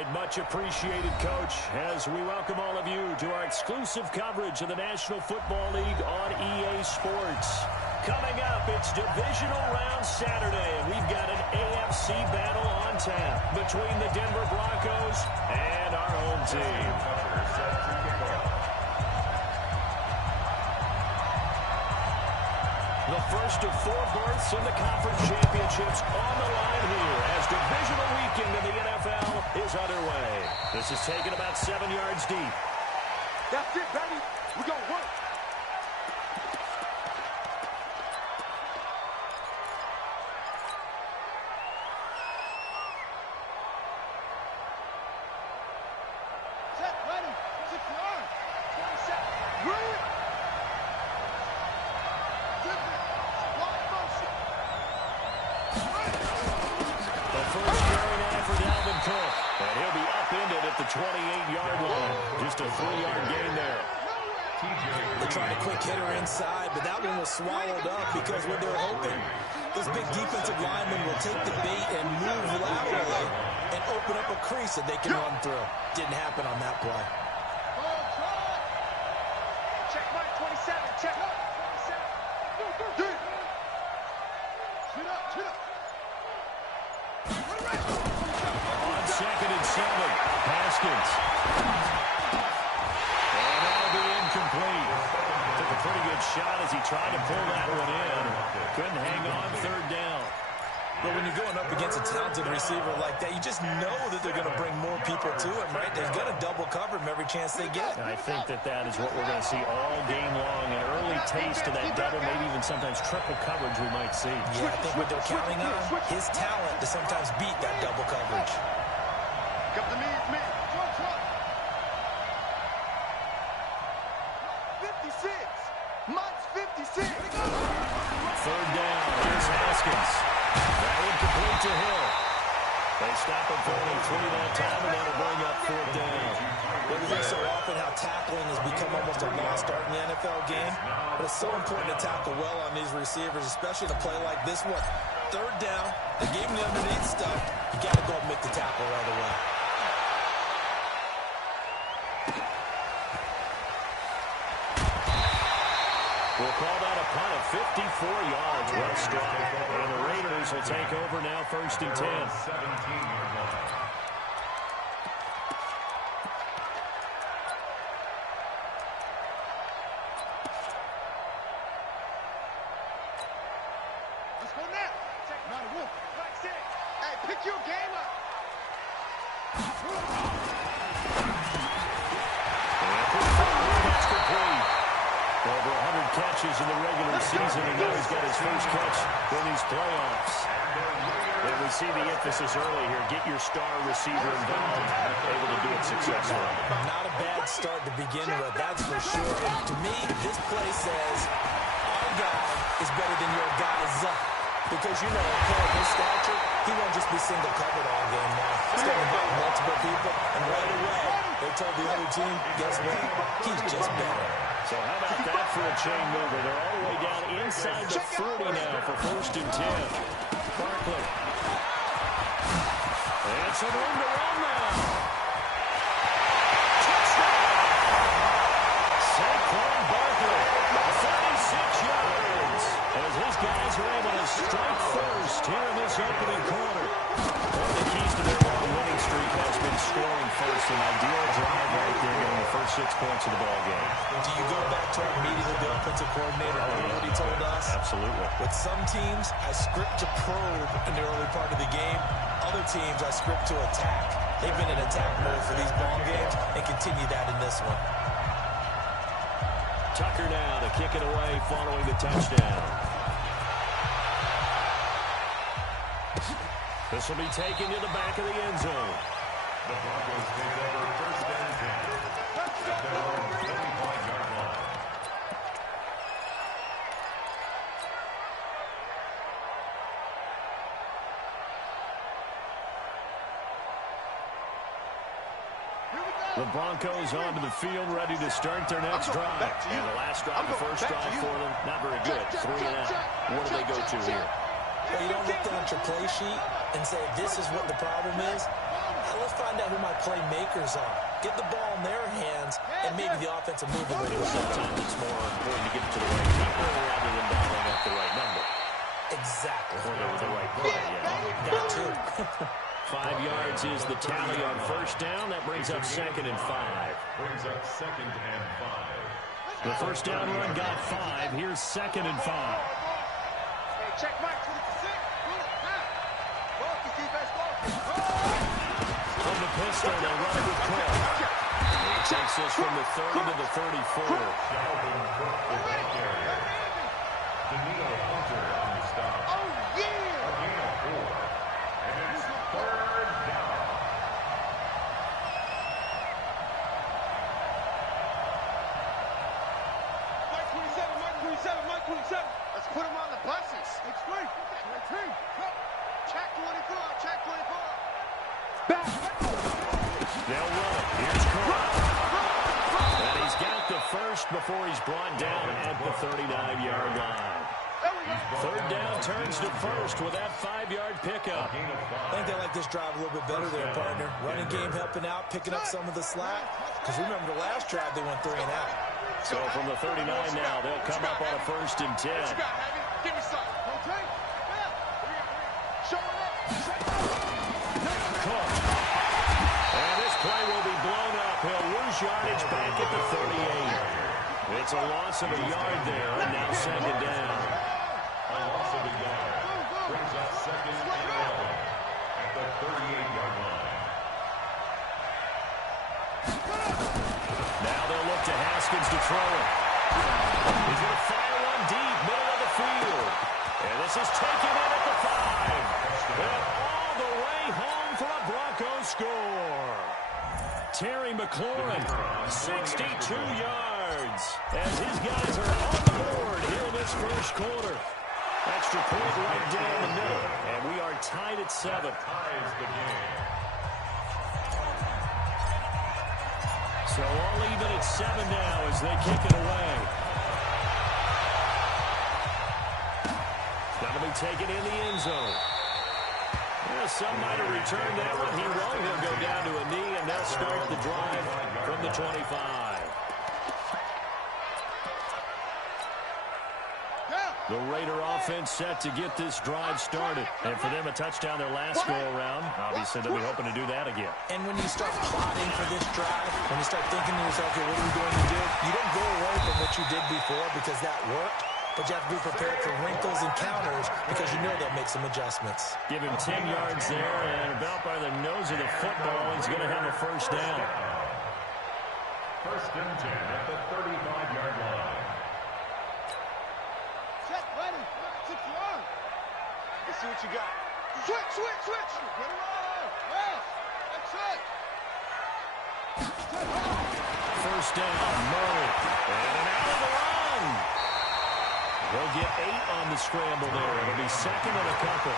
right, much appreciated, Coach, as we welcome all of you to our exclusive coverage of the National Football League on EA Sports. Coming up, it's Divisional Round Saturday, and we've got an AFC battle on tap between the Denver Broncos and our home team. The first of 4 berths in the conference championships on the line here as divisional weekend in the NFL is underway. This is taken about 7 yards deep. That's it, baby. We're going to work. Set, ready. 6 yards. 27. Ready. And he'll be upended at the 28-yard line. Just a 3-yard gain there. They tried a quick hitter inside, but that one was swallowed up because what they're hoping, this big defensive lineman will take the bait and move laterally and open up a crease that they can run through. Didn't happen on that play. Check Mike 27. Check up. 27. Chin up. Chin up. On 2nd and 7, Haskins. And that'll be incomplete. Took a pretty good shot as he tried to pull that one in. Couldn't hang on 3rd down. But when you're going up against a talented receiver like that, you just know that they're going to bring more people to him, right? They're going to double cover him every chance they get. And I think that is what we're going to see all game long. An early taste of that double, maybe even sometimes triple coverage we might see. Yeah, I think what they're counting on, his talent to sometimes beat that double coverage. Come to me, it's me. 56. Mike's 56. 3rd down. Here's Haskins. That one complete to Hill. They stop him for only 3 that time, and that'll bring up 4th down. We hear so often how tackling has become almost a lost art in the NFL game, but it's so important to tackle well on these receivers, especially in a play like this one. 3rd down, the game underneath stuff, you got to go and make the tackle right away. We'll call that a punt of 54 yards. Well struck. And the Raiders will take over now 1st and 10. 17-yard line. Let's go now. Take not a wolf. Right six. Hey, pick your game up. That's complete. Over 100 catches in the regular season, and now he's got his first catch in these playoffs. And we see the emphasis early here. Get your star receiver involved, able to do it successfully. Not a bad start to begin with, that's for sure. And to me, this play says, our guy is better than your guy's up. Because, you know, a player of his stature, he won't just be single covered all game long. He's going to involve multiple people, and right away, they told the other team, guess what? He's just better. So how about that for a chain mover? They're all the way down inside the 30 now for 1st and 10. Barkley. And some room to run now. Touchdown! Saquon Barkley, 36 yards. As his guys are able to strike first here in this opening quarter. One of the keys to their long winning streak has been scoring first. An ideal drive right there, getting the first 6 points of the ball game. Do you go back to our meeting with the offensive coordinator and what he told us? Absolutely. With some teams, I script to probe in the early part of the game. Other teams, I script to attack. They've been in attack mode for these ball games and continue that in this one. Tucker now to kick it away following the touchdown. This will be taken to the back of the end zone. The Broncos take over 1st and 10. At their own 75-yard line. The Broncos onto the field, ready to start their next drive. And the last drive, the first drive for them, not very good. 3 and out. What do they go to here? Well, you don't look down at your play sheet and say, this is what the problem is. I let's find out who my playmakers are. Get the ball in their hands, and maybe the offensive movement will do something. Sometimes it's more important to get it to the right people rather than dialing up the right number. Exactly. Or the right play, yeah. That too. 5 yards is the tally on first down. That brings up 2nd and 5. Brings up 2nd and 5. The first down run got 5. Here's 2nd and 5. Hey, check Mike 26. From the pistol, they run it with Cook. He takes this from the 30 to the 34. Calvin Cook with that carry. Danilo Hunter on the stop. Oh, yeah! A gain of 4. And it's 3rd down. Mike 27, Mike 27, Mike 27. Let's put him on the buses. Extreme. Check 24, check 24. Back. They'll run it. Here's Cook. And he's got the first before he's brought down at the 39-yard line. 3rd down turns to first with that 5-yard pickup. I think they like this drive a little bit better there, partner. Running game helping out, picking up some of the slack. Because remember, the last drive they went 3 and out. So from the 39 now, they'll come up on a 1st and 10. Give me some. Okay? Show up. Cook. And this play will be blown up. He'll lose yardage back at the 38. It's a loss of a yard there, and now 2nd down. A loss of a yard. Brings up 2nd and 11 at the 38-yard line. Now they'll look to Haskins to throw it. He's going to fire one deep, middle of the field. And this is taken in at the 5. And all the way home for a Broncos score. Terry McLaurin, 62 yards. As his guys are on the board here in this first quarter. Extra point right down the middle. And we are tied at 7. Ties the game. So all even at 7 now as they kick it away. That'll be taken in the end zone. Yeah, some might have returned that one. He won't. He'll go down to a knee, and they'll start the drive from the 25. The Raider offense set to get this drive started. And for them, a touchdown their last go-around. Obviously, they'll be hoping to do that again. And when you start plotting for this drive, when you start thinking to yourself, okay, what are we going to do? You don't go away from what you did before because that worked. But you have to be prepared for wrinkles and counters because you know they'll make some adjustments. Give him 10 yards there, and about by the nose of the football, he's going to have a first down. 1st and 10 at the 35-yard line. Check, ready. 6 yards. Let's see what you got. Switch. Get it on. Yes. That's it. First down, Murray. And an out of the run. They'll get 8 on the scramble there. It'll be 2nd and a couple.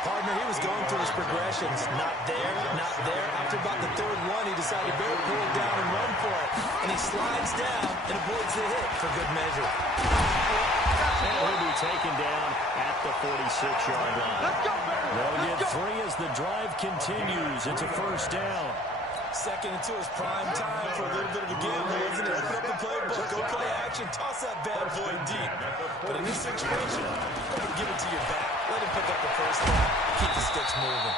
Partner, he was going through his progressions. Not there, not there. After about the 3rd one, he decided to pull it down and run for it. And he slides down and avoids the hit for good measure. And he'll be taken down at the 46-yard line. They'll get 3 as the drive continues. It's a first down. 2nd and 2 is prime time for a little bit of a gamble, isn't it? Open up the playbook, go play action, toss that bad boy deep. But in this situation, give it to your back. Let him pick up the first down. Keep the sticks moving.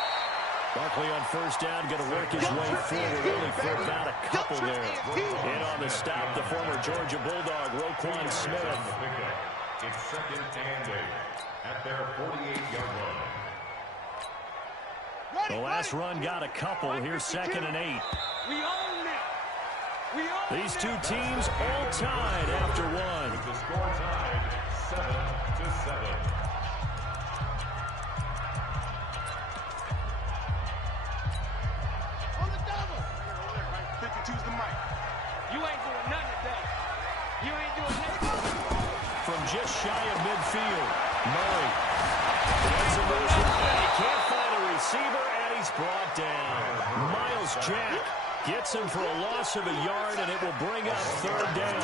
Barkley on first down, going to work his way forward. Only fourth out a couple there. In on the stop, the former Georgia Bulldog, Roquan Smith. It's 2nd and 8 at their 48-yard line. The last run got a couple. Here's 2nd and 8. We own it. These two teams all tied after one. With the score tied 7-7. On the double. 52's the mic. You ain't doing nothing today. You ain't doing nothing. From just shy of midfield, Murray. He can't find a receiver, and he's brought down. Miles Jack Gets him for a loss of a yard, and it will bring up third down.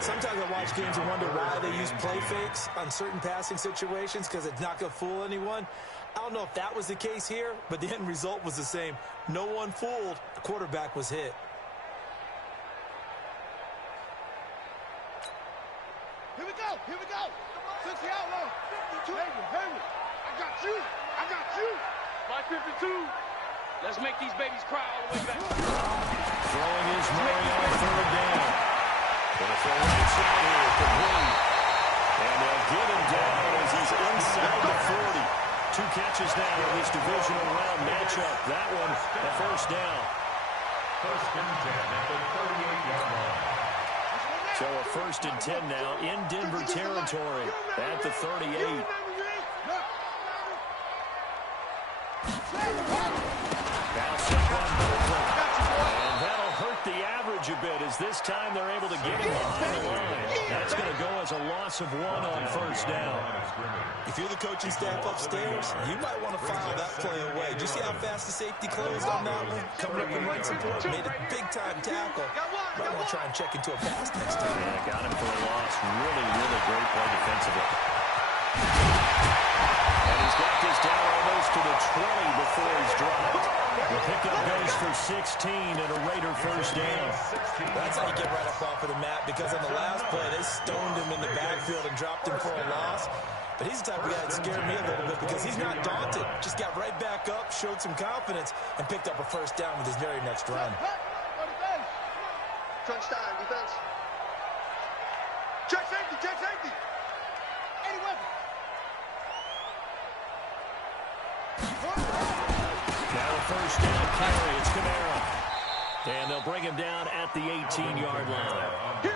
Sometimes I watch games and wonder why they use play fakes on certain passing situations because it's not going to fool anyone. I don't know if that was the case here, but the end result was the same. No one fooled. The quarterback was hit. Here we go. Here we go. 60 outlaw. 52. Henry. I got you. I got you. 552. Let's make these babies cry all the way back. Throwing his Murray on third down. Gonna throw right side here. Complete. And they'll get him down as he's inside the 40. 2 catches now in this divisional round matchup. That one, a first down. First and 10 at the 38-yard line. So a first and 10 now in Denver territory at the 38. Now set on Berkeley. And that'll hurt the average a bit as this time they're able to get him behind the line. That's going to go as a loss of 1 on first down. If you're the coaching staff upstairs, you might want to file that play away. Do you see how fast the safety closed on that one? Coming up in right support, made a big-time tackle. Might want to try and check into a pass next time. Yeah, got him for a loss. Really, really great play defensively. And he's got this down almost to the 20 before he's dropped. The pickup goes for 16 and a Raider first down. That's how you get right up off of the mat, because on the last play, they stoned him in the backfield and dropped him for a loss. But he's the type of guy that scared me a little bit because he's not daunted. Just got right back up, showed some confidence, and picked up a first down with his very next run. Crunch time, defense. Check safety, check safety. Any weapon. Now a first down carry. It's Kamara. And they'll bring him down at the 18-yard line.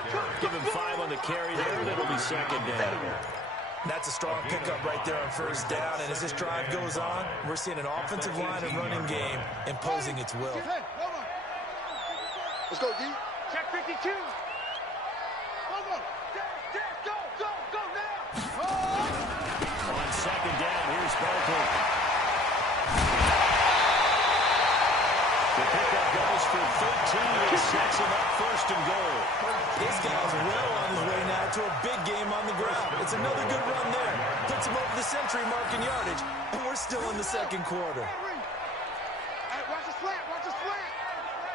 Give him 5 on the carry there, and it'll be second down. That's a strong pickup right there on first down, and as this drive goes on, we're seeing an offensive line and running game imposing its will. Let's go, D. Check 52. Go now. On second down, here's Barkley. The pickup goes for 13. It sets him up first and goal. This guy's well on his way now to a big game on the ground. It's another good run there. Puts him over the century mark in yardage, and we're still in the second quarter. Hey, watch the slant, watch the slant.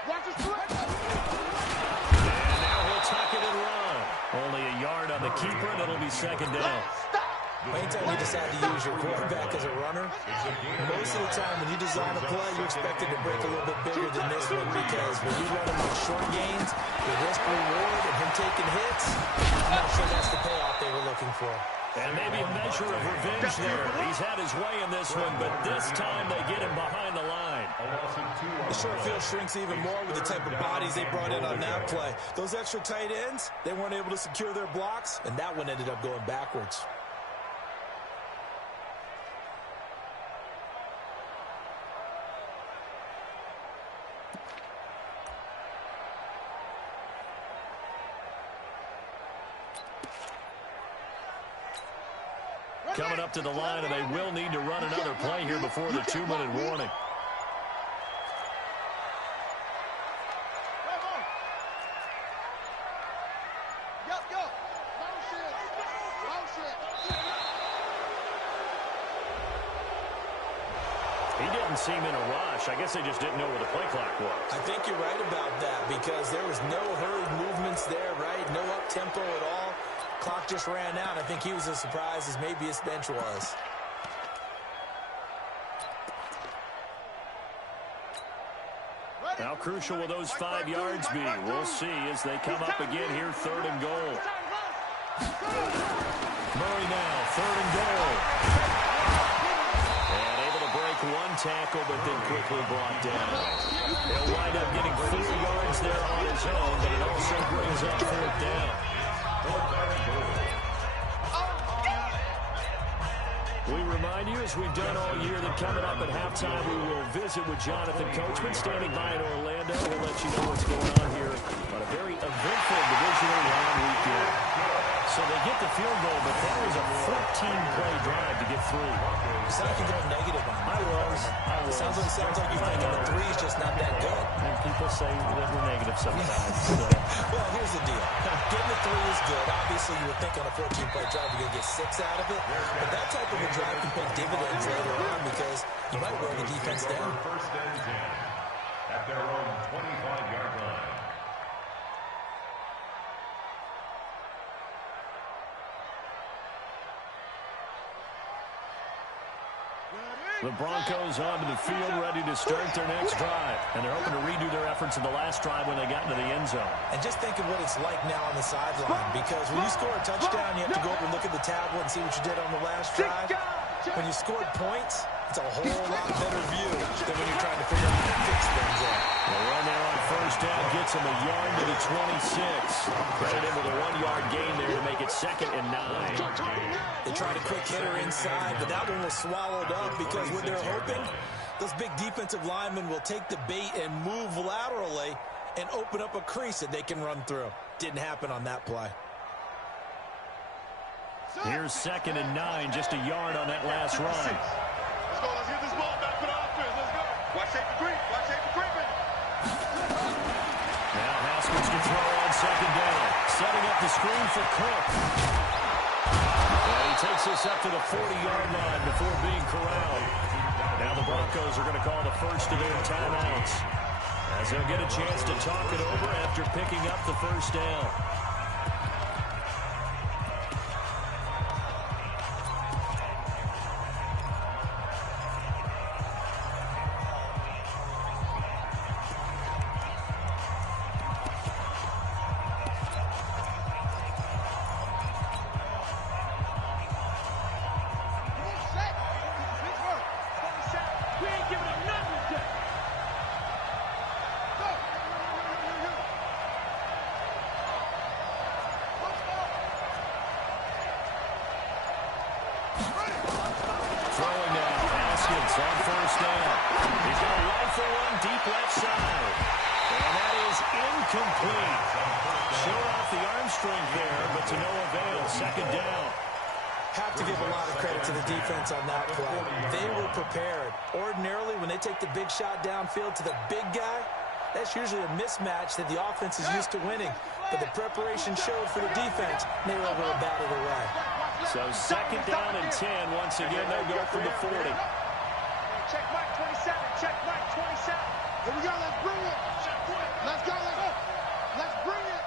Watch the slant. And now he'll tuck it and run. Only a yard on the keeper, and it'll be second down. Anytime you decide to use your quarterback as a runner, most of the time when you design a play, you expect it to break a little bit bigger than this one, because when you run him on short gains, the risk-reward of him taking hits, I'm not sure that's the payoff they were looking for. And maybe a measure of revenge there. He's had his way in this one, but this time they get him behind the line. The short field shrinks even more with the type of bodies they brought in on that play. Those extra tight ends, they weren't able to secure their blocks, and that one ended up going backwards. Coming up to the line, and they will need to run another play here before the 2-minute warning. He didn't seem in a rush. I guess they just didn't know where the play clock was. I think you're right about that, because there was no hurried movements there, right? No up-tempo at all. Clock just ran out. I think he was as surprised as maybe his bench was. How crucial will those 5 yards be? We'll see as they come up again here, third and goal. Murray now, third and goal. And able to break one tackle, but then quickly brought down. He'll wind up getting 4 yards there on his own, but it also brings up fourth down. We remind you, as we've done all year, that coming up at halftime, we will visit with Jonathan Coachman, standing by in Orlando. We'll let you know what's going on here on a very eventful divisional round weekend. So they get the field goal, but that was a 14-play drive to get three. You sound like you're going negative on me. I was. Sounds like you're thinking the three is just not that good. And people say that we're negative sometimes. So. Well, here's the deal. Getting the three is good. Obviously, you would think on a 14-play drive you're going to get 6 out of it. But that type of a drive can pay dividends later on because you might wear the defense down. First and 10 at their own 25-yard line. The Broncos onto the field, ready to start their next drive. And they're hoping to redo their efforts in the last drive when they got into the end zone. And just think of what it's like now on the sideline, because when you score a touchdown, you have to go over and look at the tablet and see what you did on the last drive. When you scored points, it's a whole lot better view than when you're trying to figure out how to fix things there. The run there on first down gets him a yard to the 26. Credit him with a 1-yard gain there to make it 2nd and 9. They tried a quick hitter inside, but that one was swallowed up because what they're hoping, those big defensive linemen will take the bait and move laterally and open up a crease that they can run through. Didn't happen on that play. Here's 2nd and 9, just a yard on that last run. Let's go. Let's get this ball back for the offense. Let's go. Watch safety creep. Watch safety creeping. Now Haskins to throw on 2nd down. Setting up the screen for Cook. And he takes us up to the 40-yard line before being corralled. Now the Broncos are going to call the first of their timeouts, as they'll get a chance to talk it over after picking up the first down. Throwing now, Haskins on first down. He's going to rifle one deep left side. And that is incomplete. Showed off the arm strength there, but to no avail. 2nd down. Have to give a lot of credit to the defense on that play. They were prepared. Ordinarily, when they take the big shot downfield to the big guy, that's usually a mismatch that the offense is used to winning. But the preparation showed for the defense, and they were able to bat it away. So 2nd down and 10. Once again, they'll go from the 40. Check Mike 27. Check Mike 27. Here we go. Let's bring it. Let's go. Let's go. Let's bring it.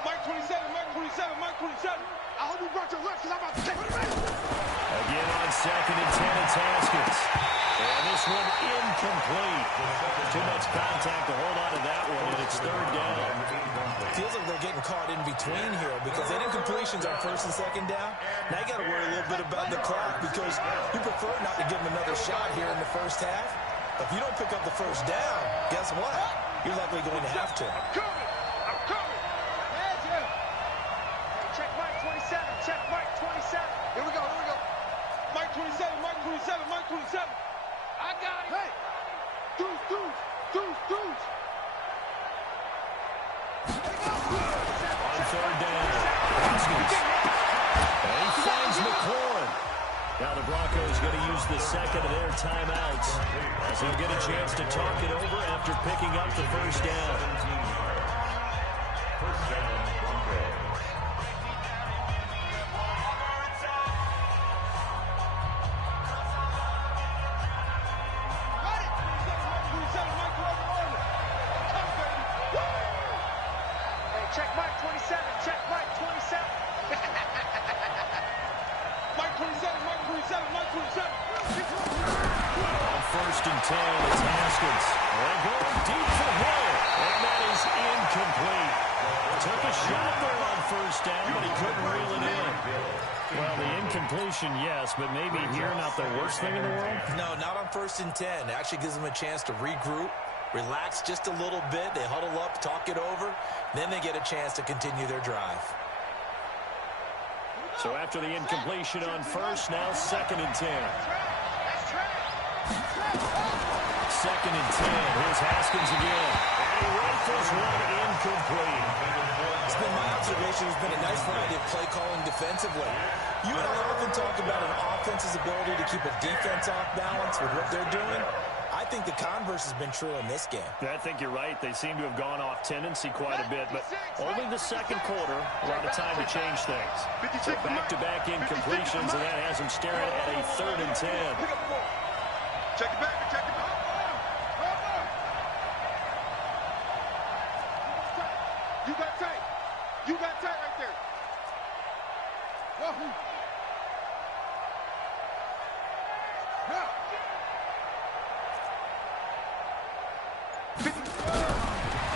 Mike 27. Mike 27. Mike 27. I hope you brought your left because I'm about to take it. Again on 2nd and 10, it's Haskins. And this one incomplete. Too much contact to hold on to that one, and it's 3rd down. Feels like they're getting caught in between here because they did incompletions on 1st and 2nd down. Now you got to worry a little bit about the clock because you prefer not to give them another shot here in the first half. If you don't pick up the first down, guess what? You're likely going to have to. I'm coming. Heads up. Hey, check Mike 27. Check Mike 27. Here we go. Mike 27. Mike 27. Mike 27. I got it. Hey. Deuce. On 3rd down, Haskins. And he finds McLaurin. Now the Broncos going to use the 2nd of their timeouts, as they'll get a chance to talk it over after picking up the first down. First down, Broncos. Check Mike 27. Check Mike 27. Mike 27. Mike 27. Mike 27. On 1st and 10, it's Haskins. They're going deep for Hill, and that is incomplete. Took a shot there on 1st down, but he couldn't reel it in. Well, the incompletion, yes, but maybe here not the worst thing in the world? No, not on 1st and 10. It actually gives them a chance to regroup, relax just a little bit. They huddle up, talk it over. Then they get a chance to continue their drive. So after the incompletion on 1st, now 2nd and 10. 2nd and 10. Here's Haskins again. And he rifles one incomplete. It's been my observation. There's been a nice variety of play calling defensively. You and I often talk about an offense's ability to keep a defense off balance with what they're doing, I think the converse has been true in this game. I think you're right. They seem to have gone off tendency quite a bit, but only the second quarter, a lot of time to change things. So back-to-back incompletions, and that has them staring at a 3rd and 10. Check it back, check it back. You got tight. You got tight right there. Wahoo.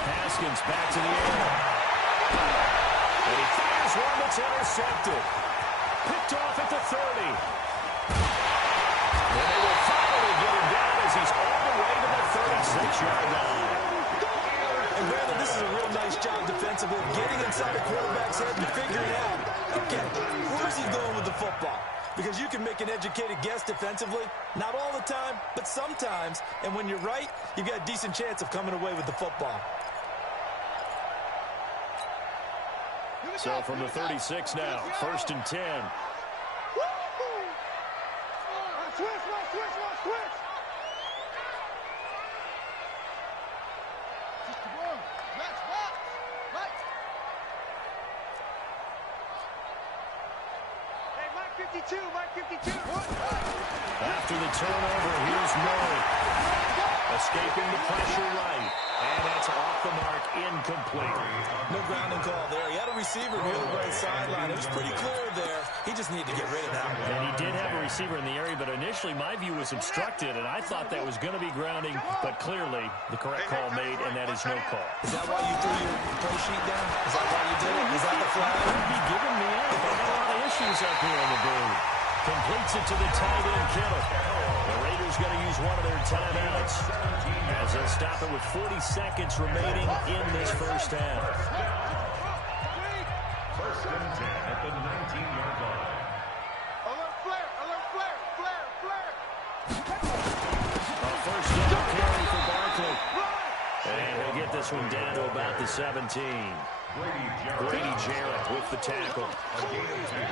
Haskins back to the air. And he fires one that's intercepted. Picked off at the 30. And they will finally get him down as he's all the way to the 36-yard line. And Brandon, this is a real nice job defensively of getting inside the quarterback's head and figuring out, okay, where's he going with the football? Because you can make an educated guess defensively, not all the time, but sometimes. And when you're right, you've got a decent chance of coming away with the football. So from the 36 now, 1st and 10. After the turnover, here's Murray. Escaping the pressure right. And that's off the mark, incomplete. No grounding call there. He had a receiver near the right sideline. It was pretty clear there. He just needed to get rid of that one. And he did have a receiver in the area, but initially my view was obstructed, and I thought that was going to be grounding, but clearly the correct call made, and that is no call. Is that why you threw your play sheet down? Is that why you did it? Is that the flag? Could be giving me up. I got a lot of issues up here on the booth. Completes it to the tight end, Kittle. The Raiders going to use one of their timeouts as they'll stop it with 40 seconds remaining in this first half. 1st and 10 at the 19-yard line. Alert flare, alert flare, flare, flare. A first down carry for Barkley. And he'll get this one down to about the 17. Grady Jarrett with the tackle.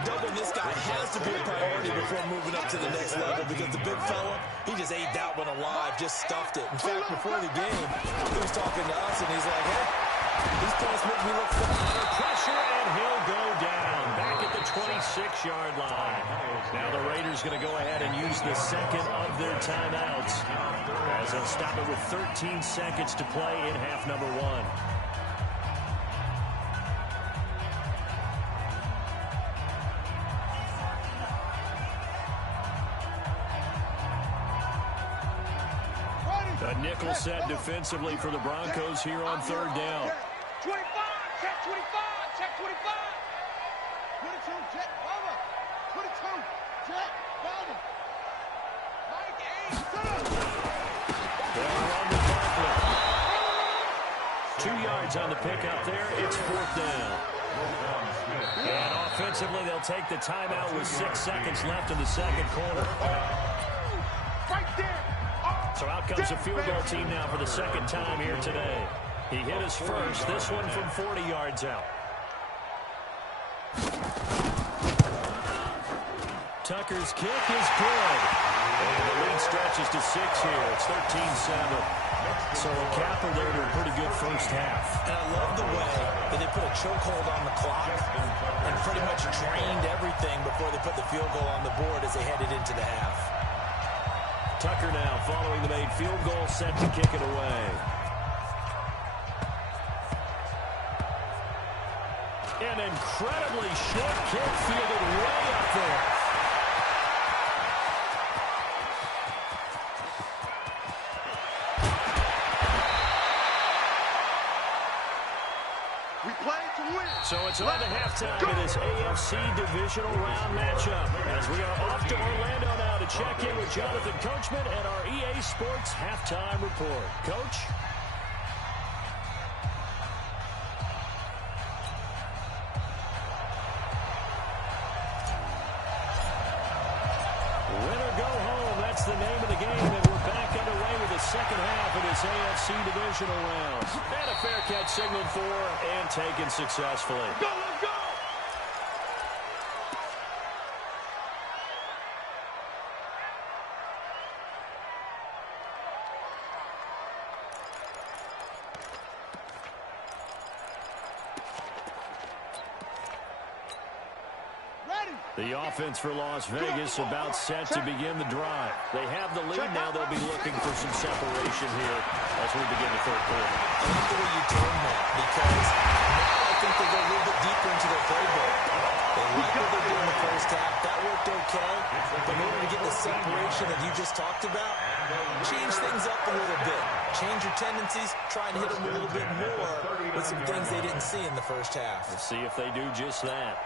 Doubling this guy has to be a priority before moving up to the next level because the big fella, he just ate that one alive, just stuffed it. In fact, before the game, he was talking to us, and he's like, hey, these plays make me look fun. Under pressure, and he'll go down. Back at the 26-yard line. Now the Raiders going to go ahead and use the second of their timeouts as they'll stop it with 13 seconds to play in half number 1. A nickel set defensively for the Broncos here on 3rd down. 25, check 25, check 25. 22, jet bomber. 22, jet bomber. Mike 8. They'll run the Barkley. 2 yards on the pickup there. It's 4th down. And offensively, they'll take the timeout with 6 seconds left in the second quarter. Right there. So out comes the field goal team now for the second time here today. He hit his first, this one from 40 yards out. Tucker's kick is good. And the lead stretches to 6 here. It's 13-7. So a capper there to a pretty good first half. And I love the way that they put a chokehold on the clock and pretty much drained everything before they put the field goal on the board as they headed into the half. Tucker now following the made field goal, set to kick it away. An incredibly short kick fielded way up there. We play to win. So it's on to halftime in this AFC divisional round matchup. As we are off to Orlando now to check in with Jonathan Coachman and our EA Sports halftime report. Coach? Win or go home, that's the name of the game, and we're back underway with the second half of this AFC divisional round. And a fair catch signaled for and taken successfully. Go, let's go. The offense for Las Vegas about set to begin the drive. They have the lead now. They'll be looking for some separation here as we begin the third quarter. I like the way you turn that because now I think they go a little bit deeper into their playbook. They like what they did in the first half. That worked okay. But in order to get the separation that you just talked about, change things up a little bit. Change your tendencies. Try and hit them a little bit more with some things they didn't see in the first half. Let's see if they do just that.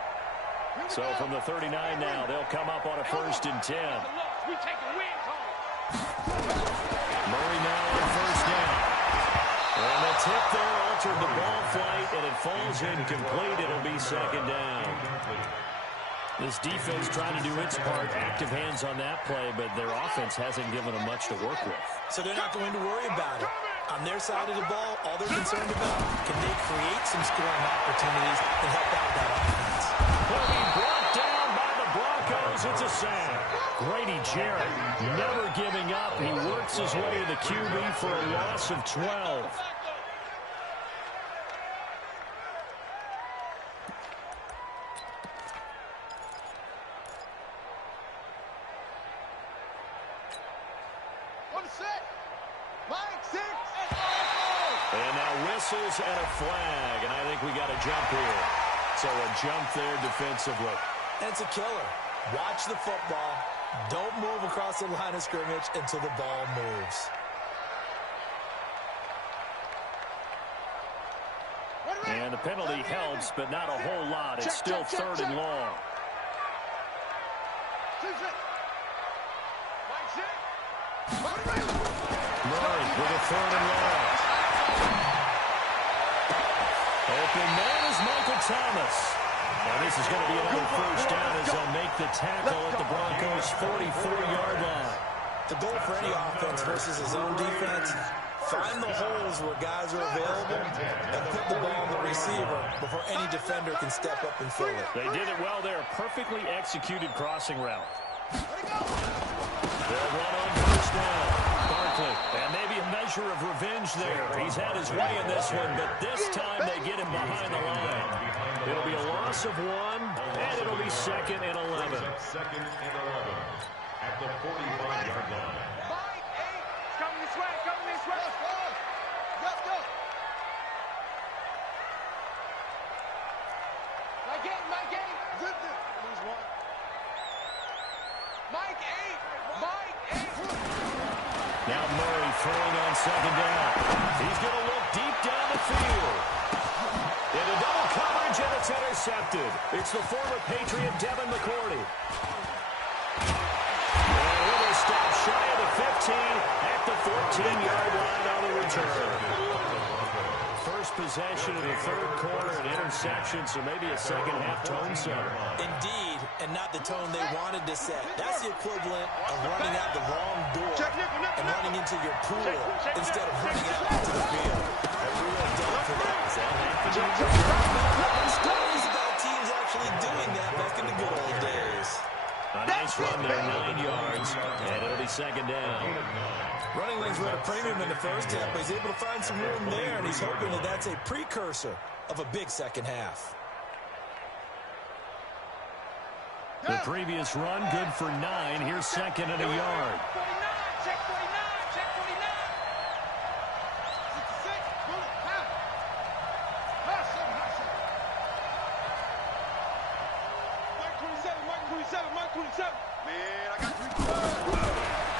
So from the 39 now, they'll come up on a 1st and 10. Murray now on 1st down. And the tip there altered the ball flight, and it falls incomplete. It'll be 2nd down. This defense trying to do its part, active hands on that play, but their offense hasn't given them much to work with. So they're not going to worry about it. On their side of the ball, all they're concerned about, can they create some scoring opportunities and help out that offense? He'll be brought down by the Broncos. It's a sack. Grady Jarrett never giving up. He works his way to the QB for a loss of 12. And now whistles and a flag, and I think we got a jump here. So a jump there defensively. And it's a killer. Watch the football. Don't move across the line of scrimmage until the ball moves. And the penalty helps, but not a whole lot. It's still 3rd and long. Murray with a 3rd and long. Open man is Michael Thomas. Now this is going to be another 1st down as they'll make the tackle at the Broncos' 44-yard line. The goal for any offense versus his own defense, find the holes where guys are available and put the ball on the receiver before any defender can step up and fill it. They did it well there. Perfectly executed crossing route. They'll run on 1st down. Barkley, and maybe a measure of revenge there. He's had his way in this one, but this time they get him behind the line. It'll be a loss of 1, and it'll be 2nd and 11. 2nd and 11 at the 45-yard line. Coming this way, coming this way. Let's go. Mike 8, Mike 8. Lose 1. Mike 8, Mike 8. Now Murray throwing on 2nd down. He's going to look deep down the field. Into double coverage, and it's intercepted. It's the former Patriot Devin McCourty. And with a stop shy of the 15 at the 14-yard line on the return. First possession of the 3rd quarter, an interception, so maybe a second-half tone setter. Indeed, and not the tone they wanted to set. That's the equivalent of running out the wrong door and running into your pool instead of running out into the field. A real dump for that. Stories about teams actually doing that back in the good old days. A nice run there, 9 yards, and it'll be 2nd down. Running lanes were at a premium in the first half, but he's able to find some room there, and he's hoping that that's a precursor of a big second half. The previous run, good for 9. Here's 2nd and a yard. 49, check 49, check 49. 66, bullet, half. Half 7, half 7. Mike 27, Mike 27, Mike 27. Man, I got 3.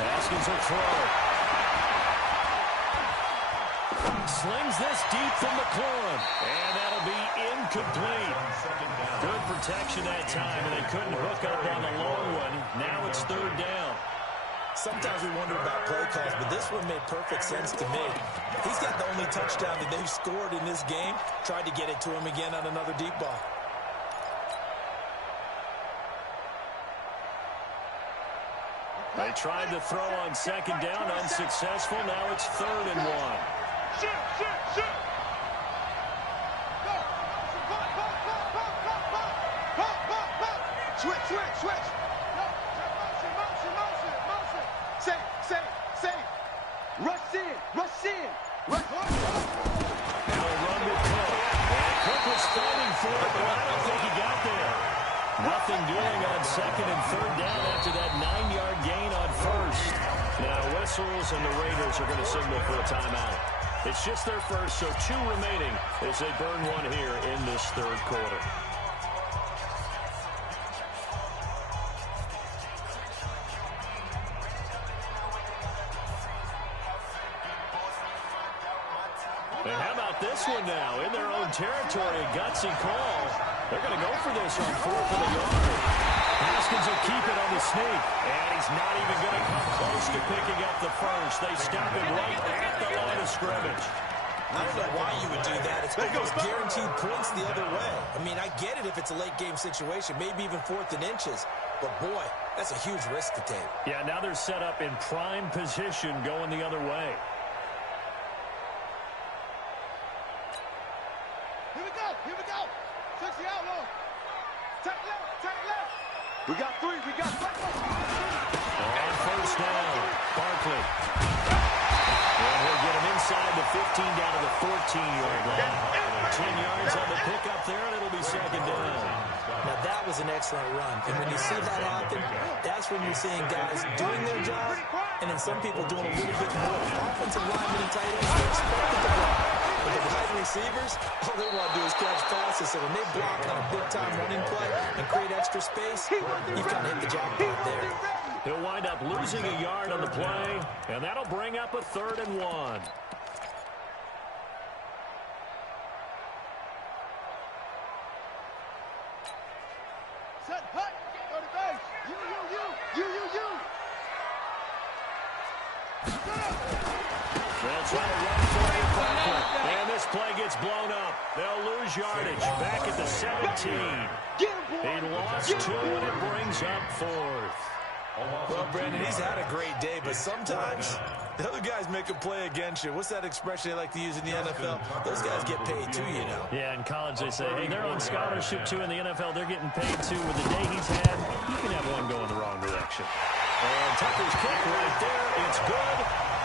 Haskins will throw. Slings this deep from McLaurin, and that'll be incomplete. Good protection that time, and they couldn't hook up on the long one. Now it's 3rd down. Sometimes we wonder about play calls, but this one made perfect sense to me. He's got the only touchdown that they've scored in this game. Tried to get it to him again on another deep ball. They tried to throw on 2nd down, unsuccessful. Now it's 3rd and 1. Shoot, shoot, shoot. Go. Switch, switch, switch. No, motion. Save. Rush in. Rush. Now a run with Cook. And Cook was fighting for it, but I don't think he got there. Nothing doing on second and third down after that 9-yard gain on first. Now whistles, and the Raiders are going to signal for a timeout. It's just their first, so 2 remaining as they burn one here in this third quarter. And how about this one now? In their own territory, a gutsy call. They're going to go for this on 4th and a yard. Haskins will keep it on the sneak. And he's not even going to come close to picking up the first. They stop him right at the line of scrimmage. I don't know why you would do that. It's almost guaranteed points the other way. I mean, I get it if it's a late-game situation, maybe even 4th and inches. But, boy, that's a huge risk to take. Yeah, now they're set up in prime position going the other way. Here we go. Here we go. 60 outlaw. Take left. We got 3. We got 5. On first down, Barkley. And he'll get him inside the 15 down to the 14-yard line. 10 yards on the pickup there, and it'll be second down. Now, that was an excellent run. And when you see that happen, that's when you're seeing guys doing their job, and then some people doing a little bit more. Offensive linemen and tight ends, they're expected to block. But the wide receivers, all they want to do is catch passes. So when they block on a big-time running play and create extra space, you've got to hit the jackpot there. He'll wind up losing a yard on the play, and that'll bring up a 3rd and 1. Set, hut. Go to base. You. They'll try to run for it, Barkley. And this play gets blown up. They'll lose yardage back at the 17. He lost 2, and it brings up 4th. Well, Brandon, he's had a great day, but sometimes the other guys make a play against you. What's that expression they like to use in the NFL? Those guys get paid too, you know. Yeah, in college they say, hey, they're on scholarship too. In the NFL, they're getting paid too. With the day he's had, you can have one going the wrong direction. And Tucker's kick right there. It's good.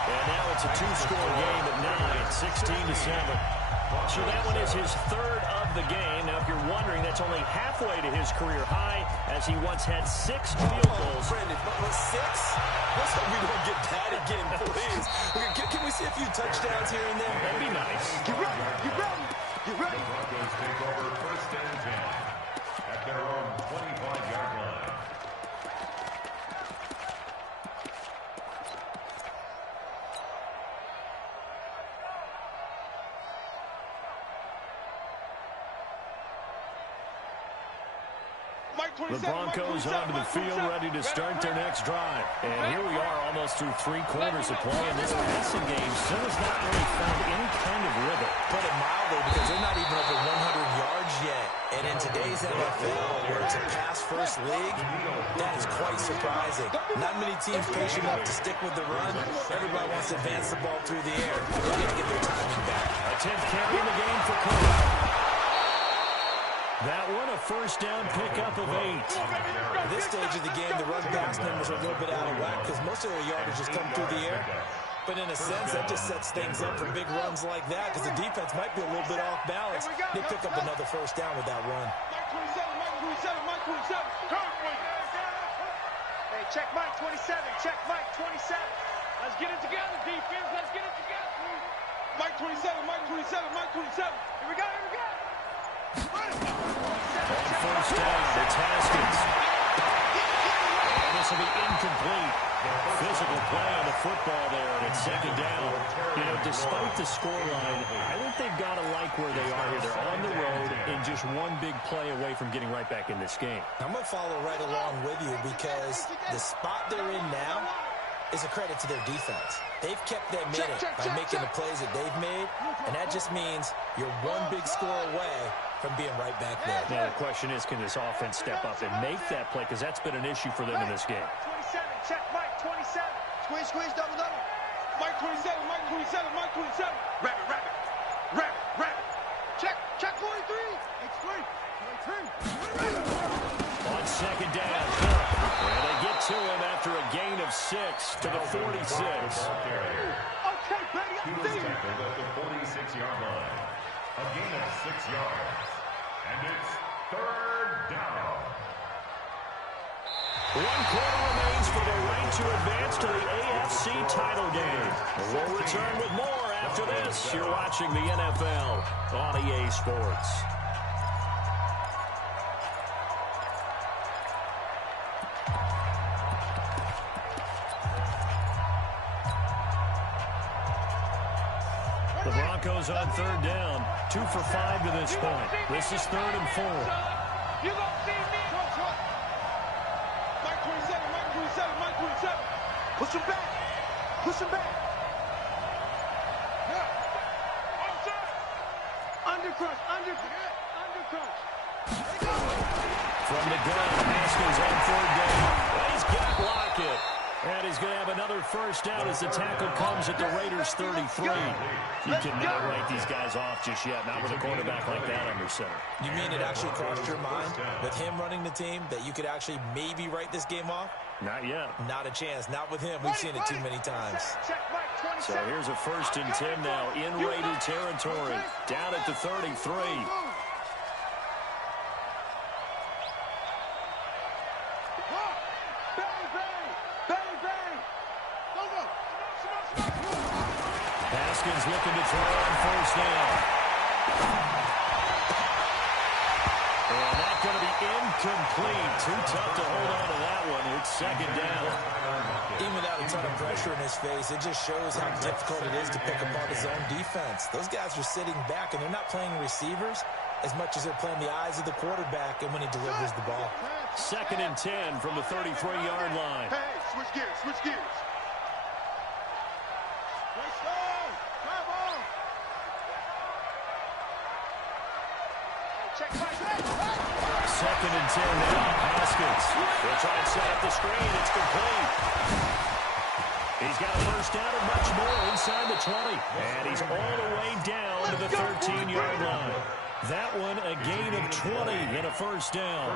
And now it's a 2-score game at 9, 16-7. So that one is his 3rd of the game. Now, if you're wondering, that's only halfway to his career high, as he once had 6 field goals. Brandon, 6? Let's hope we don't get that again, please. Can we see a few touchdowns here and there? That'd be nice. You ready? Broncos take over 1st and 10 at their own 25-yard line. The Broncos onto the field, ready to start their next drive. And here we are almost through 3 quarters of play, and this passing game still has not really found any kind of rhythm. Put it mildly, because they're not even over 100 yards yet. And in today's NFL, where it's a pass-first league, that is quite surprising. Not many teams patient enough to stick with the run. Everybody wants to advance the ball through the air. They're going to get their timing back. A 10th carry in the game for Cole. That one, a first down pickup of 8. At this stage of the game, the run-pass numbers are a little bit out of whack because most of their yardage has come through the air. But in a sense, that just sets things up for big runs like that because the defense might be a little bit off balance. They pick up another first down with that run. Mike 27. Hey, check Mike 27. Check Mike 27. Let's get it together, defense. Let's get it together. Mike 27. Here we go. On first down, it's Haskins. And this will be incomplete. Physical play on the football there, and it's second down. You know, despite the scoreline, I think they've got to like where they are here. They're on the road and just one big play away from getting right back in this game. I'm going to follow right along with you because the spot they're in now is a credit to their defense. They've kept them in it by making the plays that they've made, and that just means you're one big score away from being right back there. Now, the question is, can this offense step up and make that play? Because that's been an issue for them in this game. 27. Check Mike 27. Squeeze, double. Mike 27. Rabbit. Check 43. It's free. 23. On second down, and they get to him after a gain of 6 to the 46. Okay, buddy, He was tackled at the 46-yard line. A gain of 6 yards. And it's 3rd down. One quarter remains for the right to advance to the AFC title game. We'll return with more after this. You're watching the NFL on EA Sports. The Broncos on third down. 2 for 5 to this point. This is 3rd and 4. You gonna see me? Mike 27, Mike 27, Mike 27. Push him back. Push him back. Undercrush, undercrush, undercrush. From the gun, Haskins on 3rd down. He's got Lockett. And he's going to have another first down as the tackle comes at the Raiders' 33. You cannot write these guys off just yet, not with a quarterback like that under center. You mean it actually crossed your mind with him running the team that you could actually maybe write this game off? Not yet. Not a chance. Not with him. We've seen it too many times. So here's a 1st and 10 now in Raider territory. Down at the 33. Haskins looking to throw on 1st down. And that's going to be incomplete. Too tough to hold on to that one. It's 2nd down. Even without a ton of pressure in his face, it just shows how difficult it is to pick apart his own defense. Those guys are sitting back, and they're not playing receivers as much as they're playing the eyes of the quarterback and when he delivers the ball. 2nd and 10 from the 33-yard line. Hey, switch gears, switch gears. Second and 10 now. Haskins. They'll try and set up the screen. It's complete. He's got a first down and much more inside the 20. And he's all the way down to the 13-yard line. That one a gain of 20 and a first down.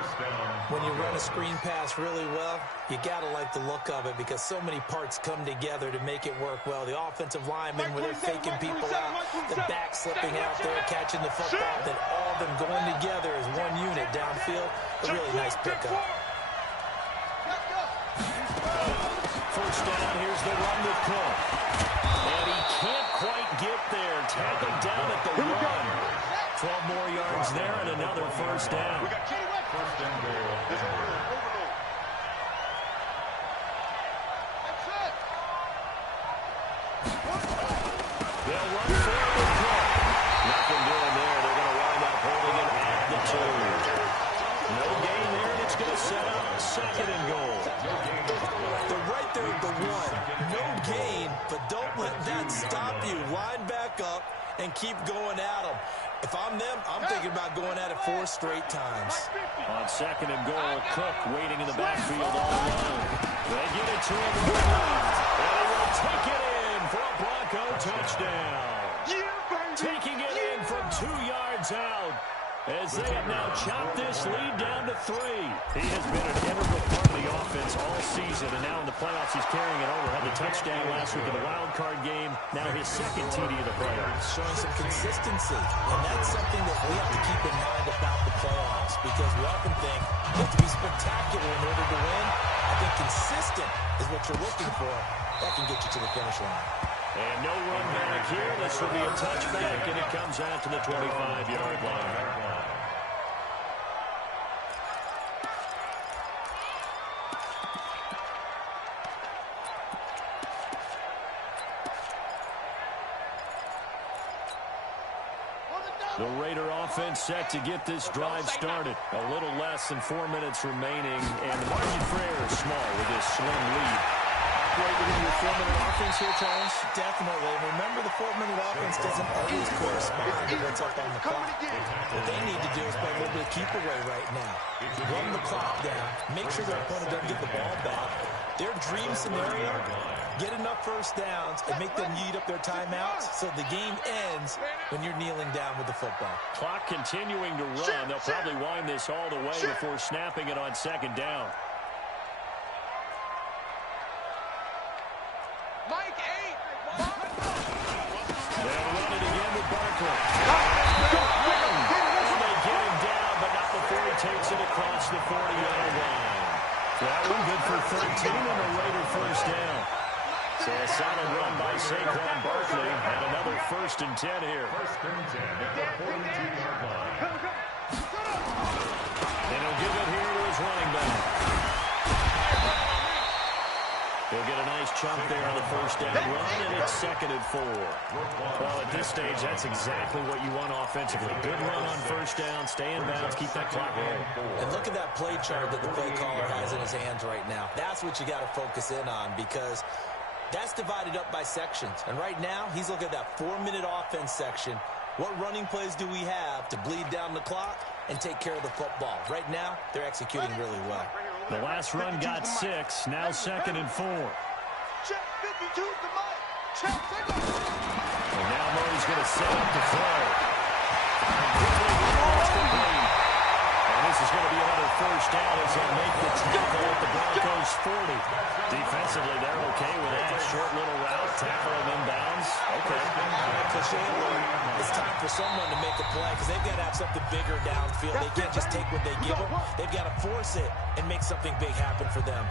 When you run a screen pass really well, you got to like the look of it because so many parts come together to make it work well. The offensive linemen where they're faking people out, the back slipping out there, catching the football, then all of them going together as one unit downfield. A really nice pickup. First down, here's the run with Cook. And he can't quite get there. Tackled down at the 1. 12 more yards there and another first down. We got first and goal. This overload. That's it. They'll run forward with Cook. Nothing doing there. They're going to wind up holding it at the 2. No gain there, and it's going to set up 2nd and goal. They're right there at the 1. No gain, but don't let that stop you. Line back up and keep going at them. If I'm them, I'm thinking about going at it 4 straight times. On 2nd and goal, Cook waiting in the backfield all alone. They get it to him on the left. And he will take it in for a Bronco touchdown. Taking it in from 2 yards out as they have now chopped this lead down to 3. He has been an integral part of the offense all season, and now in the playoffs he's carrying it over. Had the touchdown last week in the wild card game. Now his 2nd TD of the playoffs. Showing some consistency, and that's something that we have to keep in mind about the playoffs because we often think you have to be spectacular in order to win. I think consistent is what you're looking for. That can get you to the finish line. And no run back here. This will be a touchback, and it comes out to the 25-yard line. The Raider offense set to get this drive started. A little less than 4 minutes remaining, and the margin for error is small with this slim lead. Operate within your 4-minute offense here, Charles? Definitely. Remember, the 4-minute offense doesn't always correspond to what's up on the clock. What they need to do is play a little bit of keep away right now. Run the clock down. Make sure their opponent doesn't get the ball back. Their dream scenario, get enough first downs and make them eat up their timeouts so the game ends when you're kneeling down with the football. Clock continuing to run. They'll probably wind this all the way before snapping it on 2nd down. Mike 8. They'll run it again with Barkley. And they get him down, but not before he takes it across the 40-yard line. That one good for 13 and a Raider first down. So a solid run by Saquon Barkley and another 1st and 10 here. 1st and 10 at the 42-yard line. And he'll give it here to his running back. He'll get a nice chunk there on the 1st down run, and it's 2nd and 4. Well, at this stage, that's exactly what you want offensively. Good run on 1st down, stay in bounds, keep that clock rolling. And look at that play chart that the play caller has in his hands right now. That's what you got to focus in on, because that's divided up by sections. And right now, he's looking at that 4-minute offense section. What running plays do we have to bleed down the clock and take care of the football? Right now, they're executing really well. The last run got 6, now 2nd and 4. Check 52 to Mike. Check 52. And now Murray's going to set up the throw. And this is going to be another 1st down as they make the tackle at the Broncos 40. Defensively, they're okay with that. Short little route, tackle him inbounds. Okay. It's time for someone to make a play, because they've got to have something bigger downfield. They can't just take what they give them. They've got to force it and make something big happen for them.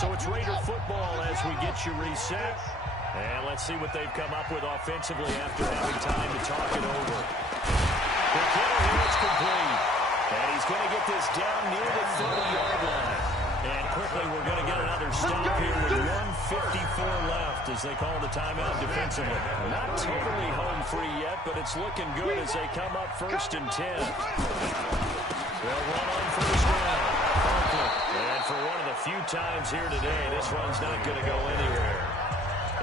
So it's Raider football as we get you reset. And let's see what they've come up with offensively after having time to talk it over. The kicker here is complete. And he's going to get this down near the 30-yard line. And quickly, we're going to get another stop here with 1:54 left as they call the timeout defensively. Not totally home free yet, but it's looking good as they come up 1st and 10. They'll run on 1st down. And for one of the few times here today, this run's not going to go anywhere.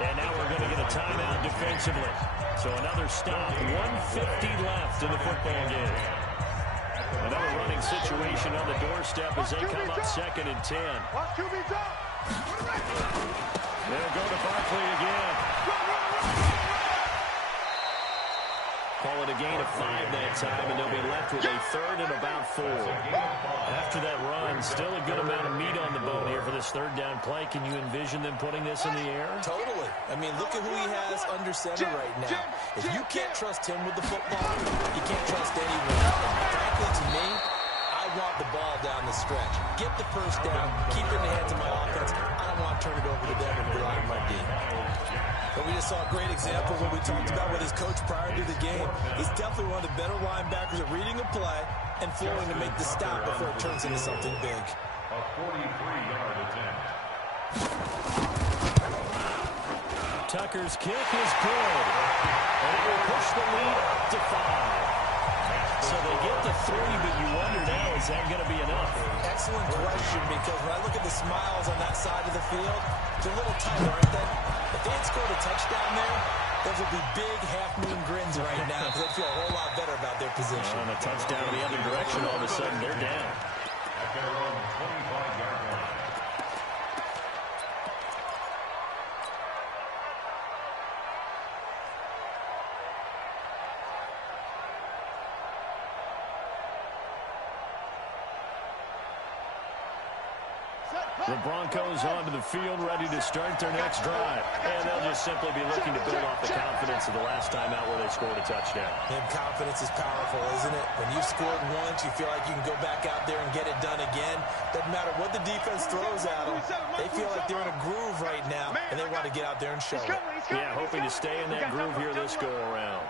And now we're going to get a timeout defensively. So another stop, 1:50 left in the football game. Another running situation on the doorstep as they come up 2nd and 10. They'll go to Barkley again. Call it a gain of 5 that time, and they'll be left with a 3rd and about 4. After that run, still a good amount of meat on the bone here for this 3rd down play. Can you envision them putting this in the air? Totally. I mean, look at who he has under center right now. If you can't trust him with the football, you can't trust anyone. And frankly, to me, I want the ball down the stretch. Get the 1st down, keep it in the hands of my offense. I don't want to turn it over to them and rely on my D. But we just saw a great example of what we talked about with his coach prior to the game. He's definitely one of the better linebackers at reading a play and flowing to make the stop before it turns into something big. A 43-yard attempt. Tucker's kick is good. And it will push the lead up to 5. So they get to 3, but you wonder now, is that going to be enough? Excellent question, because when I look at the smiles on that side of the field, they're a little tight, aren't they? If they had scored a touchdown there, those would be big half-moon grins right now, because they'd feel a whole lot better about their position. On a touchdown in the other direction, all of a sudden they're down. At their own 25-yard line. The Broncos onto the field, ready to start their next drive. And they'll just simply be looking to build off the confidence of the last time out where they scored a touchdown. And confidence is powerful, isn't it? When you've scored once, you feel like you can go back out there and get it done again. Doesn't matter what the defense throws at them. They feel like they're in a groove right now, and they want to get out there and show it. Yeah, hoping to stay in that groove here this go-around.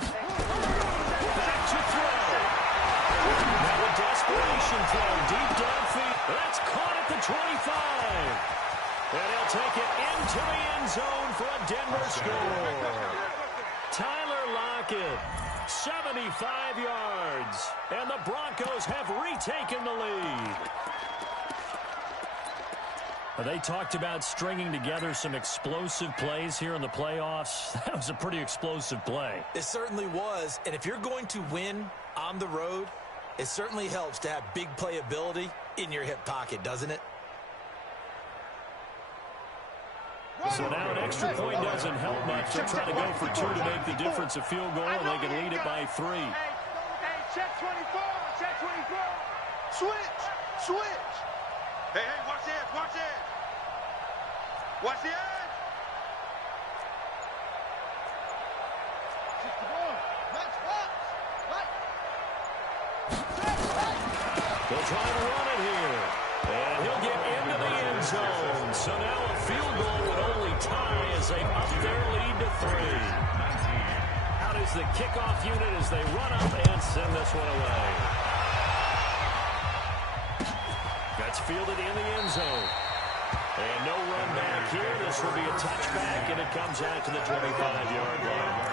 Back to throw. Now a desperation throw deep downfield. That's caught at the 25. And he'll take it into the end zone for a Denver score. Tyler Lockett, 75 yards. And the Broncos have retaken the lead. They talked about stringing together some explosive plays here in the playoffs. That was a pretty explosive play. It certainly was. And if you're going to win on the road, it certainly helps to have big playability in your hip pocket, doesn't it? So now an extra point doesn't help much. They're trying to go for 2 to make the difference a field goal, and they can lead it by 3. Hey, check 24. Check 24. Switch. Hey, watch this. Watch the edge. Kick the ball. Match box. They'll try and run it here. And he'll get into the end zone. So now a field goal would only tie as they up their lead to 3. Out is the kickoff unit as they run up and send this one away. That's fielded in the end zone. And no run back here. This will be a touchback, and it comes out to the 25-yard line.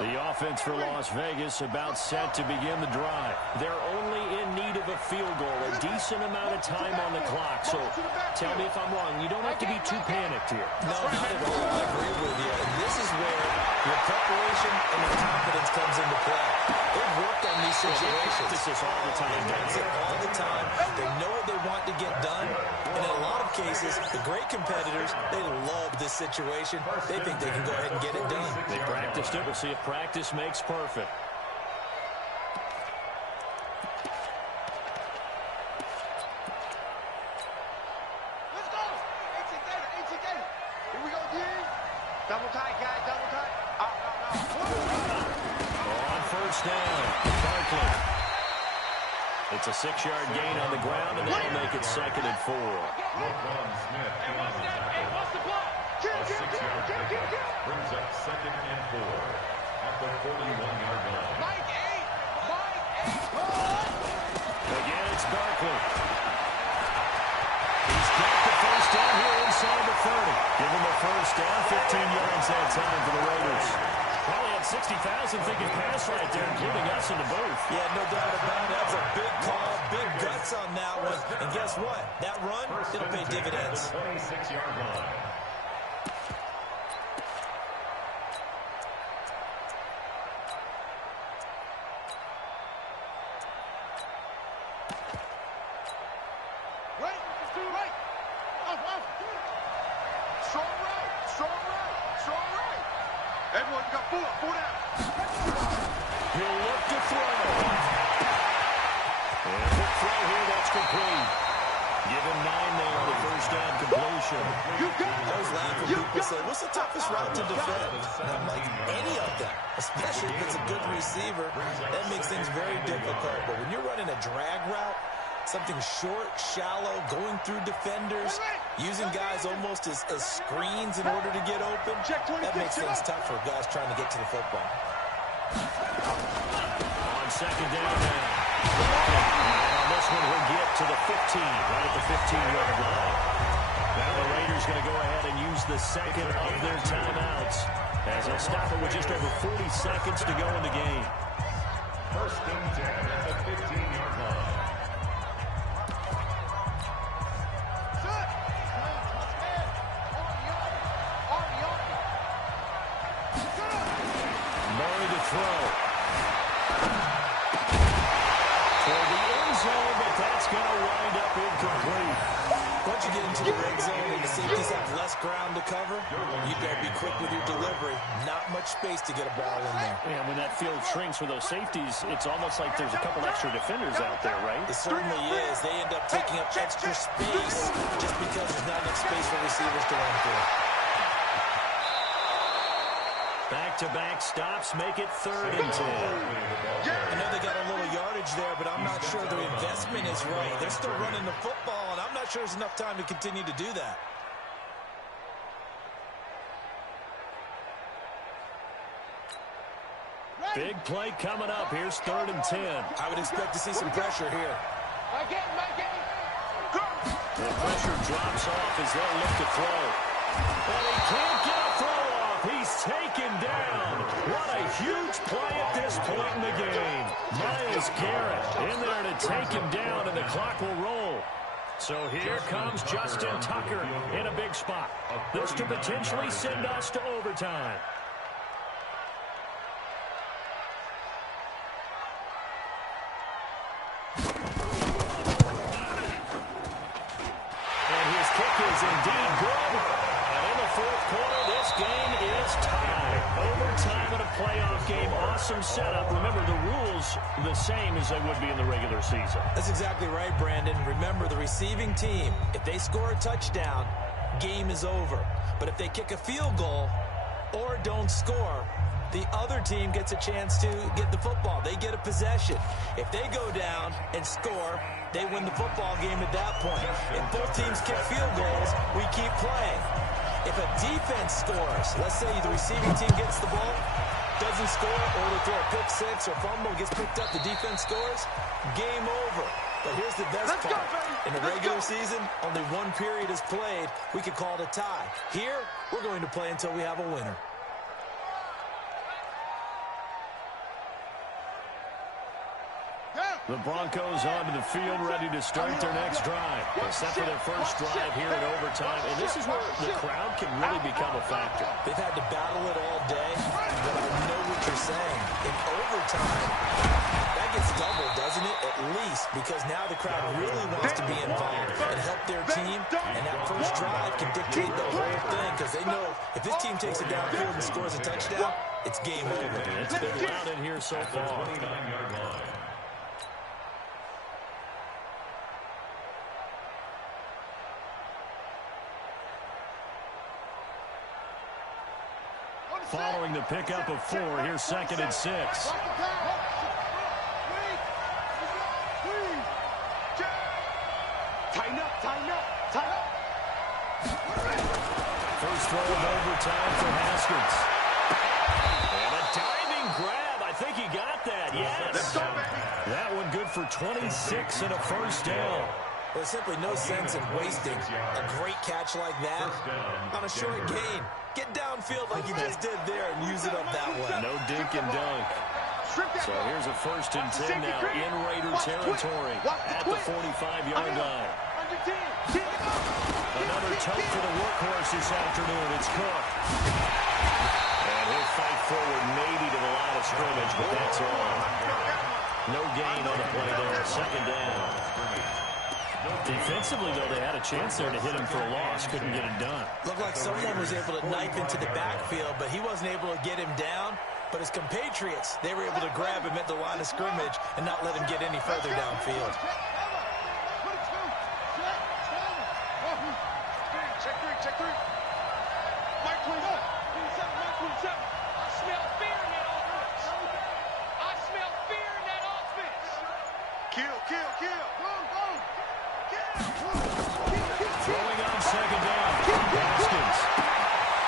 The offense for Las Vegas about set to begin the drive. They're only in need of a field goal, a decent amount of time on the clock. So tell me if I'm wrong. You don't have to be too panicked here. No, not at all. I agree with you. And this is where your preparation and your confidence comes into play. They've worked on these situations. This is all the time. That's it all the time. They know what they want to get done. And in a lot of cases, the great competitors, they love this situation. They think they can go ahead and get it done. They practiced it. We'll see if practice makes perfect. Let's go. 18 Gator, 18 Gator. Here we go, D. Double tight, guys, double tight. On first down, Barkley. It's a 6-yard gain on the ground, and that'll make it 2nd and 4. A 6-yard pickup brings up 2nd and 4 at the 41-yard line. Mike 8. Again, it's Barkley. He's got the first down here inside the 30. Give him the first down, 15 yards that time for the Raiders. Probably had 60,000 thinking pass right there, including us in the booth. Yeah, no doubt about it. That was a big call, big guts on that one. And guess what? That run, it'll pay dividends. 26-yard line. Everyone got 4 down. He'll look to throw. And the throw here, that's complete. Give him 9 there on the first down completion. I was laughing. People say, what's the toughest route to defend? And I'm like, any of them, especially if it's a good receiver. That makes things very difficult. But when you're running a drag route, something short, shallow, going through defenders, using guys almost as screens in order to get open, that makes things tough for guys trying to get to the football. On second down now. And on this one, he'll get to the 15, right at the 15-yard line. Now the Raiders going to go ahead and use the second of their timeouts as they'll stop it with just over 40 seconds to go in the game. 1st and 10 at the 15-yard line. Murray to throw. For the end zone, but that's going to wind up incomplete. Once you get into the red zone and the safeties have less ground to cover, you better be quick with your delivery. Not much space to get a ball in there. And when that field shrinks for those safeties, it's almost like there's a couple extra defenders out there, right? It certainly is. They end up taking up extra space just because there's not enough space for receivers to run through. Back-to-back stops make it 3rd and 10. I know they got a little yardage there, but I'm not sure the investment is right. They're still running the football, and I'm not sure there's enough time to continue to do that. Big play coming up. Here's 3rd and 10. I would expect to see some pressure here. The pressure drops off as they'll look to throw. But he can't get a throw off. He's taken down. What a huge play at this point in the game. Myles Garrett in there to take him down, and the clock will roll. So here comes Justin Tucker in a big spot. This to potentially send us to overtime. And his kick is indeed good. And in the 4th quarter, this it's tied. Overtime in a playoff game. Awesome setup. Remember, the rules the same as they would be in the regular season. That's exactly right, Brandon. Remember, the receiving team, if they score a touchdown, game is over. But if they kick a field goal or don't score, the other team gets a chance to get the football. They get a possession. If they go down and score, they win the football game at that point. If both teams kick field goals, we keep playing. If a defense scores, let's say the receiving team gets the ball, doesn't score, or they throw a pick six or fumble, gets picked up, the defense scores, game over. But here's the best part. In the regular season, only one period is played. We could call it a tie. Here, we're going to play until we have a winner. The Broncos onto the field, ready to start their next drive. Except for their first drive here in overtime. And this is where the crowd can really become a factor. They've had to battle it all day, but I know what you're saying. In overtime, that gets doubled, doesn't it? At least, because now the crowd really wants to be involved and help their team. And that first drive can dictate the whole thing, because they know if this team takes it downfield and scores a touchdown, it's game over. It's been loud in here so far. 29-yard line. Following the pickup of 4, here's 2nd and 6. Tighten up, tighten up, tighten up. First throw of overtime for Haskins. And a diving grab. I think he got that. Yes. That one good for 26 and a first down. There's simply no sense in wasting a great catch like that on a short gain. Get downfield like you just did there and use it up that way. No dink and dunk. So here's a 1st and 10 now in Raider territory at the 45-yard line. Another tote for the workhorse this afternoon. It's Cook. And he'll fight forward maybe to the line of scrimmage, but that's all. No gain on the play there. 2nd down. Defensively, though, they had a chance there to hit him for a loss. Couldn't get it done. Looked like someone was able to knife into the backfield, but he wasn't able to get him down. But his compatriots, they were able to grab him at the line of scrimmage and not let him get any further downfield. Check three. Mike 27, Mike 27. I smell fear in that offense. I smell fear in that offense. Kill. Throwing on 2nd down. Haskins.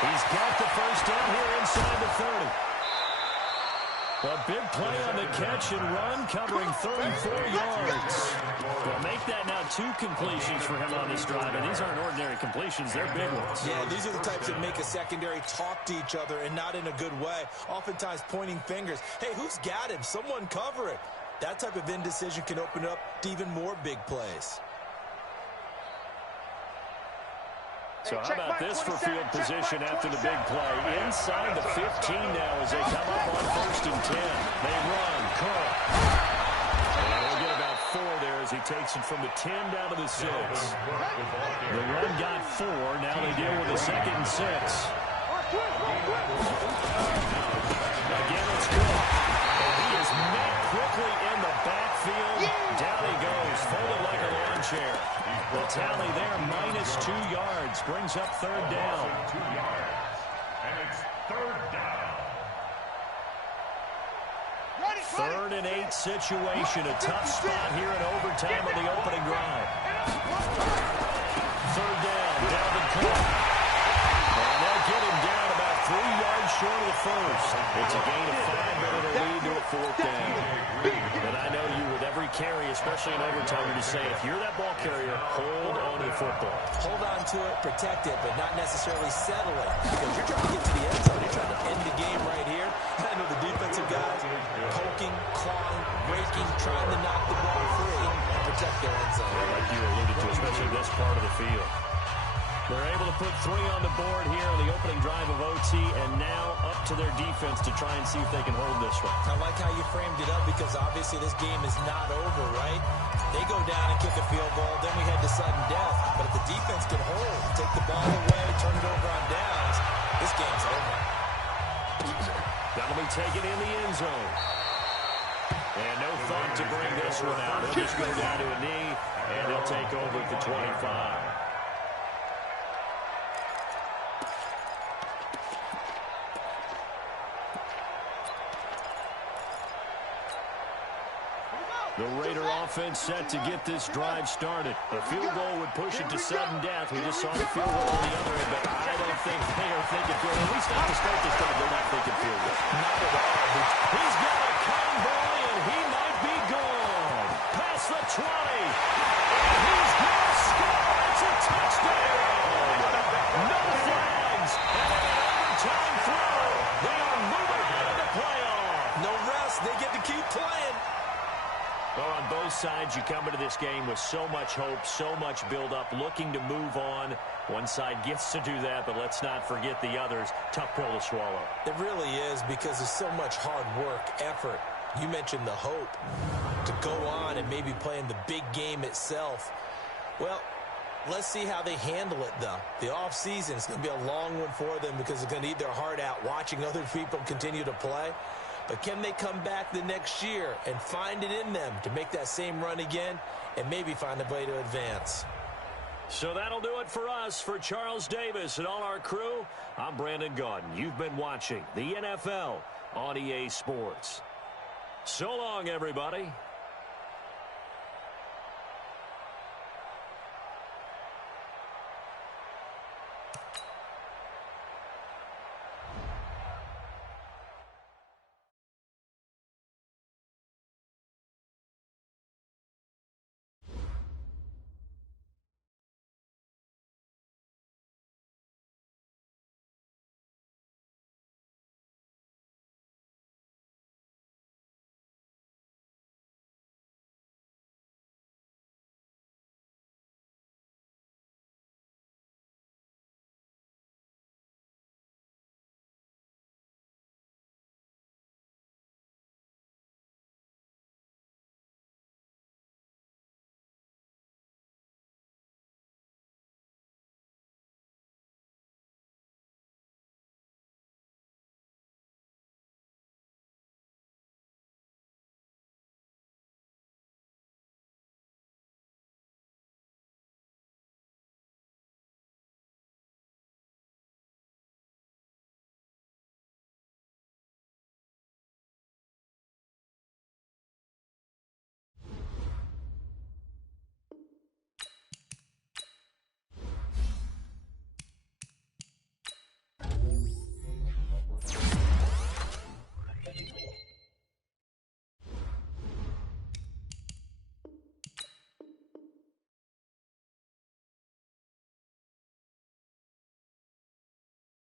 He's got the first down here inside the 30. A big play on the catch and run, covering 34 yards. Well, make that now 2 completions for him on this drive, and these aren't ordinary completions. They're big ones. Yeah, these are the types that make a secondary talk to each other, and not in a good way. Oftentimes pointing fingers. Hey, who's got him? Someone cover it. That type of indecision can open up to even more big plays. So how about this for field position after the big play? Inside the 15 now as they come up on 1st and 10. They run. Cook. And they'll get about 4 there as he takes it from the 10 down to the 6. The run got 4. Now they deal with a 2nd and 6. Again, it's Cook. And he is met quickly in the backfield. Down he goes, folded like a lawn chair. The tally there, -2 yards, brings up 3rd down. 2 yards. And it's 3rd down. 3rd and 8 situation. A tough spot here in overtime on the opening drive. 3rd down, Dalvin Cook. And they'll get him down about 3 yards short of the first. It's a gain of 5, but it'll lead to a 4th down. And I know you, with every carry, especially in overtime, you're just saying, if you're that ball carrier, hold on to the football. Hold on to it, protect it, but not necessarily settle it. Because you're trying to get to the end zone. You're trying to end the game right here. I know the defensive guys poking, clawing, raking, trying to knock the ball free and protect their end zone. Like you alluded to, especially this part of the field. They're able to put 3 on the board here on the opening drive of OT, and now up to their defense to try and see if they can hold this one. I like how you framed it up, because obviously this game is not over, right? They go down and kick a field goal, then we head to sudden death. But if the defense can hold, take the ball away, turn it over on downs, this game's over. will take it in the end zone. And no thought to bring this one out. They'll just go down to a knee, and they'll take over at the 25. The Raider offense set to get this drive started. A field goal would push it to sudden death. We just saw the field goal on the other end, but I don't think they are thinking field goal. At least not to start this drive. They're not thinking field goal. Not at all. He's got a convoy, and he might be gone. Past the 20. And he's going to score. It's a touchdown. No flags. And an overtime throw. They are moving on to the playoff. No rest. They get to keep playing. Well, on both sides, you come into this game with so much hope, so much build-up, looking to move on. One side gets to do that, but let's not forget the others. Tough pill to swallow. It really is, because there's so much hard work, effort. You mentioned the hope to go on and maybe play in the big game itself. Well, let's see how they handle it, though. The offseason is going to be a long one for them because they're going to eat their heart out watching other people continue to play. But can they come back the next year and find it in them to make that same run again and maybe find a way to advance? So that'll do it for us. For Charles Davis and all our crew, I'm Brandon Gaudin. You've been watching the NFL on EA Sports. So long, everybody.